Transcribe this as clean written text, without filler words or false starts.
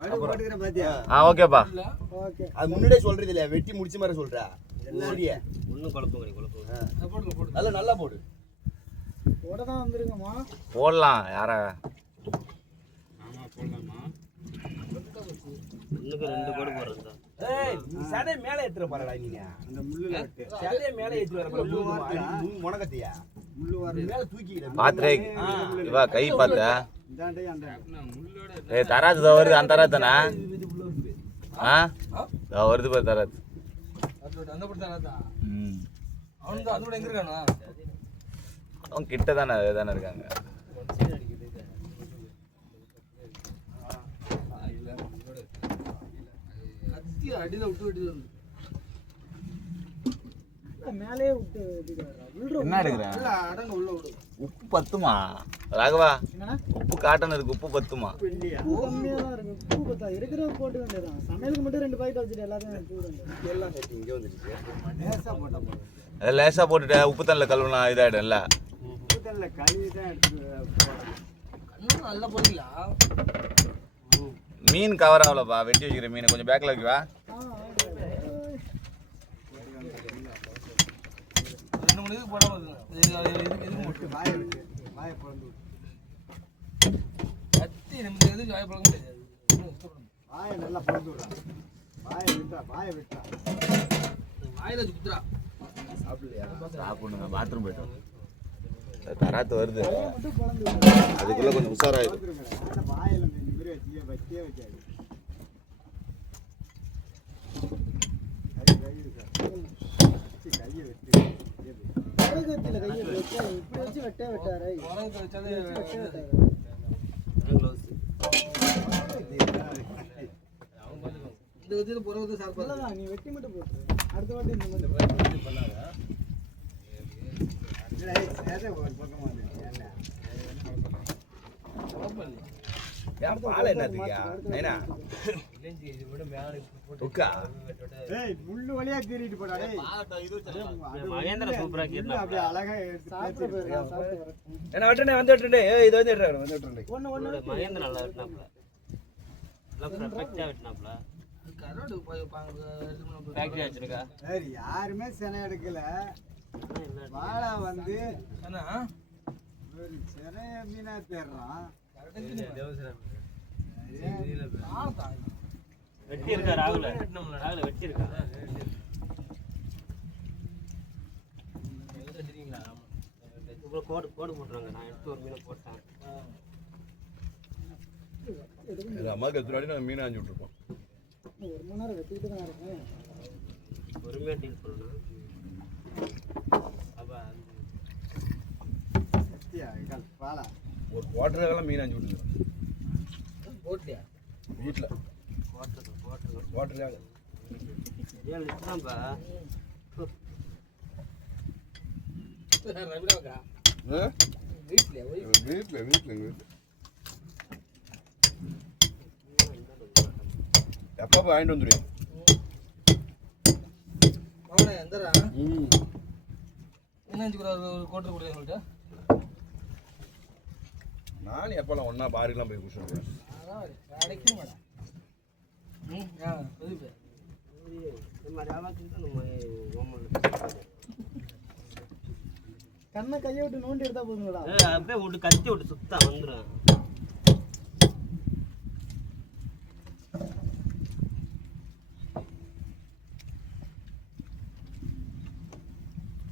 ஓகேப்பா. அது முன்னாடியே சொல்றது இல்லையா, வெட்டி முடிச்ச மாதிரி சொல்றா. ஒன்றும் குழப்பம் நல்லா போடு. போடதான் வந்துருங்கம்மா. போடலாம் யாரா? இன்னும் 2 கோடு போடுறதா? சதை மேலே ஏத்துற பாருடா நீங்க. அந்த முள்ளுல சதை மேலே ஏத்தி வர முனகத்தியா முள்ளு வர மேல தூக்கிட பாத்ரே இவா கை பாத்தா ஏய் தராது தோ வருது அந்த தராதனா தோ வருது பாரு தராது அந்த பட்ட தராதா அவன் அதோட எங்க இருக்கானா அவன் கிட்ட தானே இருக்காங்க கத்தி அடியில விட்டு விட்டு மேலே விட்டு என்ன எடுக்குற இல்ல அடங்க உள்ள விடு உப்பு பத்துமா ராகவா உப்பு காட்டன் இருக்கு உப்பு பத்துமா இல்லையா கம்மியா தான் இருக்கு உப்பு பத்தா இருக்குற போட்டு வேண்டியதான் சமையலுக்கு மட்டும் 2 பாக்கெட் வச்சிட்டு எல்லாத்தையும் தூடுங்க எல்லாம் கட்டி இங்க வந்துருச்சு லேசா போட்டா போதும் அத லேசா போட்டுட்டே உப்பு தண்ணில கழுவுனா இதாயிடும்ல உப்பு தண்ணில கழுவி தான் எடுத்து போடணும் கண்ணு நல்லா போடுங்களா மீன் கவர் ஆகலப்பா வெட்டி வச்சிருக்க மீன் கொஞ்சம் பேக்ல வைக்கவா இதுக்கு போடாம இதுக்கு வாயை விட்டு வாயை பொளந்து கத்தி நம்ம எதுக்கு வாயை பழக்க முடியாது வாயை நல்லா பொளந்து விடுறா வாயை விட்டா வாயில வச்சு குத்துறா சாப்பிடலையா சாப்பிடுங்க பாத்ரூம் போயிட்டோம் தராத்து வருது அதுக்குள்ள கொஞ்சம் உஷாராயிடும் வாயில நிமிர வச்சே வைக்காது கையை வெட்டி கத்தில கையை வச்சு இப்படி வச்சு வெட்டாரே உரங்க வச்சாலே க்ளோஸ் இந்த வச்சு புறவத்தை சாப்பிடலாம் நீ வெட்டி மட்டும் போட்டு அடுத்த வாட்டி இந்த மாதிரி பண்ணாத சேதே ஒரு பக்கமா வந்து ஏன் பால் என்னதுக்கியா ஐனா இல்லஞ்சி இது விட மேல போட்டு உக்கா ஏய் முள்ளு வழியா கீறிட்டு போடா டேய் மகேந்திர சூப்பரா கீறனா அப்படியே அழகா எடுத்து சாப்பிட்டு என்ன வட்டனே வந்து விட்டுடே ஏய் இது வந்து விட்டுறேன் ஒண்ணு மகேந்திர நல்லா வெட்டனாப்ல நல்லா பெர்ஃபெக்ட்டா வெட்டனாப்ல கரோடு போய் ஃபேக்டரி வச்சிருக்கா சரி யாருமே செனை எடுக்கல வாழை வந்து அண்ணா ஒரு செனைய மீனா தேடுறான் வெட்டி இருக்கா ராகுல வெட்டி இருக்கா கோடு போட்டுறாங்க நான் எடுத்து ஒரு மீனை போட்டேன் அம்மாவுக்கு எத்தனை நான் மீன் ஆஞ்சு விட்டுருப்போம் 1 மணி நேரம் வெட்டிட்டு தான் இருக்கேன் பொறுமையா டீல் பண்ணணும் அப்ப பாலா ஒரு குவார்டர்லாம் மீன் ஆஞ்சு விட்டுருக்கோம் போட்லையா வீட்டில் குவார்டர்லாங்க ஏன் லிஸ்ட்தான்ப்பா ரவிடாக்கா வீட்டில் எப்போ வாங்கிட்டு வந்துடுவேன் அவனே எந்தரா என்ன ஒரு கோட்டர் கொடுங்க உங்கள்கிட்ட நானும் எப்போல்லாம் ஒன்றா பாருக்கெலாம் போய் குடிச்சுடுவேன் அடைக்கணும் மேடம் கண்ணை கையை விட்டு நோண்டி எடுத்தா போதுங்களா அப்படியே விட்டு கத்தி விட்டு சுத்தா வந்துடும்